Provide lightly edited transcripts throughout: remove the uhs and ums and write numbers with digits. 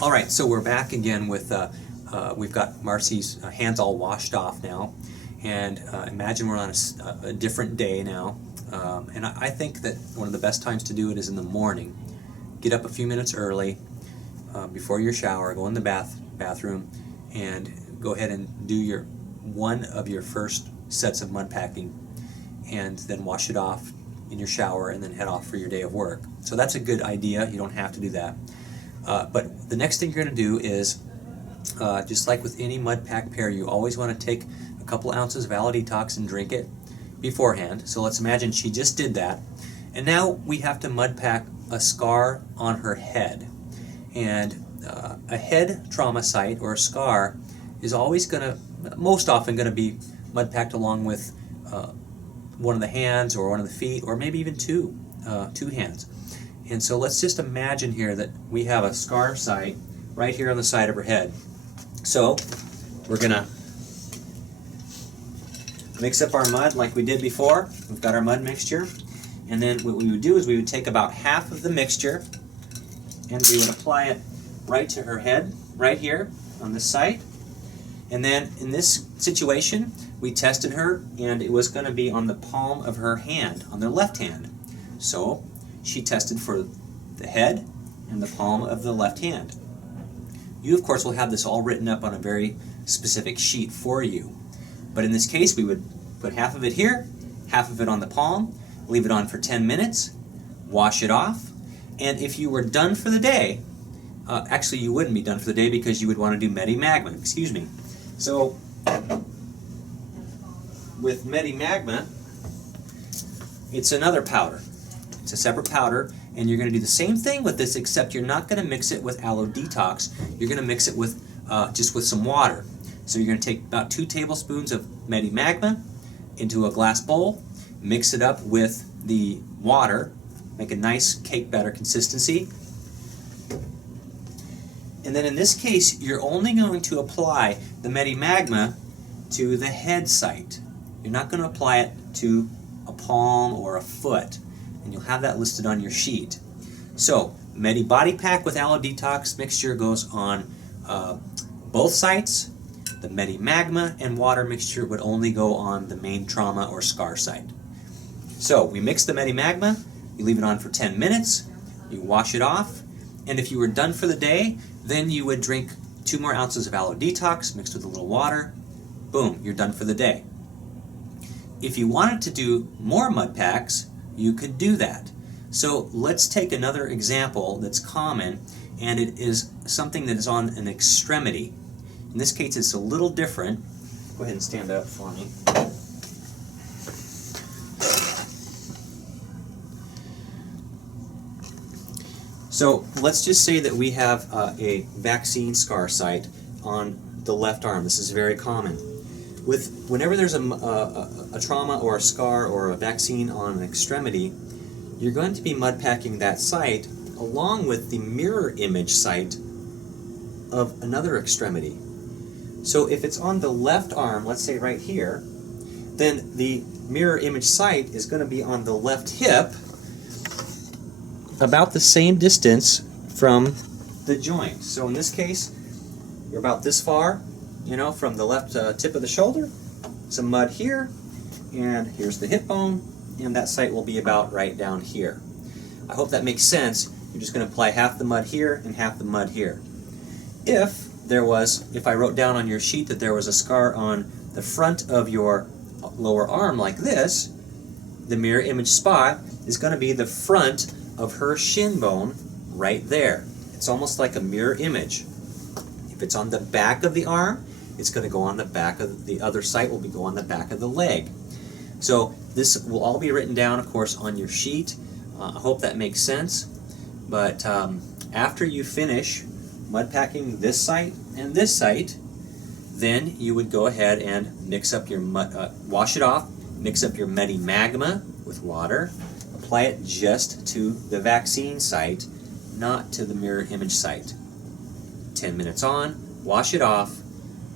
All right, so we're back again with, we've got Marcy's hands all washed off now, and imagine we're on a different day now, and I think that one of the best times to do it is in the morning. Get up a few minutes early, before your shower, go in the bathroom, and go ahead and do one of your first sets of mud packing, and then wash it off in your shower, and then head off for your day of work. So that's a good idea. You don't have to do that. But the next thing you're going to do is, just like with any mud pack pair, you always want to take a couple ounces of Aloe Detox and drink it beforehand. So let's imagine she just did that. And now we have to mud pack a scar on her head. And a head trauma site or a scar is always going to, most often going to be mud packed along with one of the hands or one of the feet, or maybe even two hands. And so let's just imagine here that we have a scar site right here on the side of her head. So we're going to mix up our mud like we did before. We've got our mud mixture. And then what we would do is we would take about half of the mixture and we would apply it right to her head, right here on this site. And then in this situation, we tested her and it was going to be on the palm of her hand, on the left hand. So she tested for the head and the palm of the left hand. You, of course, will have this all written up on a very specific sheet for you. But in this case, we would put half of it here, half of it on the palm, leave it on for 10 minutes, wash it off, and if you were done for the day, actually you wouldn't be done for the day because you would want to do Medi-Magma, excuse me. So, with Medi-Magma, it's another powder. It's a separate powder, and you're going to do the same thing with this, except you're not going to mix it with Aloe Detox. You're going to mix it with just with some water. So you're going to take about 2 tablespoons of Medi-Magma into a glass bowl, mix it up with the water, make a nice cake batter consistency. And then in this case, you're only going to apply the Medi-Magma to the head site. You're not going to apply it to a palm or a foot. And you'll have that listed on your sheet. So, Medi Body Pack with Aloe Detox mixture goes on both sites. The Medi-Magma and water mixture would only go on the main trauma or scar site. So, we mix the Medi-Magma, you leave it on for 10 minutes, you wash it off, and if you were done for the day, then you would drink 2 more ounces of Aloe Detox mixed with a little water. Boom, you're done for the day. If you wanted to do more mud packs, you could do that. So let's take another example that's common, and it is something that is on an extremity. In this case, it's a little different. Go ahead and stand up for me. So let's just say that we have a vaccine scar site on the left arm. This is very common. Whenever there's a trauma or a scar or a vaccine on an extremity, you're going to be mud packing that site along with the mirror image site of another extremity. So if it's on the left arm, let's say right here, then the mirror image site is going to be on the left hip, about the same distance from the joint. So in this case, you're about this far, from the left tip of the shoulder, some mud here, and here's the hip bone, and that site will be about right down here. I hope that makes sense. You're just going to apply half the mud here and half the mud here. If I wrote down on your sheet that there was a scar on the front of your lower arm like this, the mirror image spot is going to be the front of her shin bone right there. It's almost like a mirror image. If it's on the back of the arm, it's going to go on the back of the other site, will go on the back of the leg. So this will all be written down, of course, on your sheet. I hope that makes sense. But after you finish mud packing this site and this site, then you would go ahead and mix up your wash it off, mix up your Medi-Magma with water, apply it just to the vaccine site, not to the mirror image site. 10 minutes on, wash it off,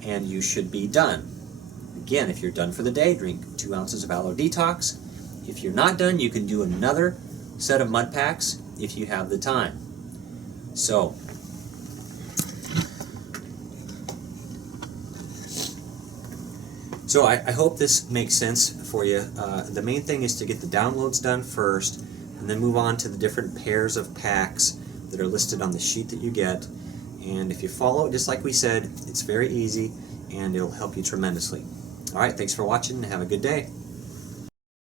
and you should be done. Again, if you're done for the day, drink 2 ounces of Aloe Detox. If you're not done, you can do another set of mud packs if you have the time. So, So I hope this makes sense for you. The main thing is to get the downloads done first, and then move on to the different pairs of packs that are listed on the sheet that you get. And if you follow it just like we said, it's very easy and it'll help you tremendously. Alright, thanks for watching and have a good day.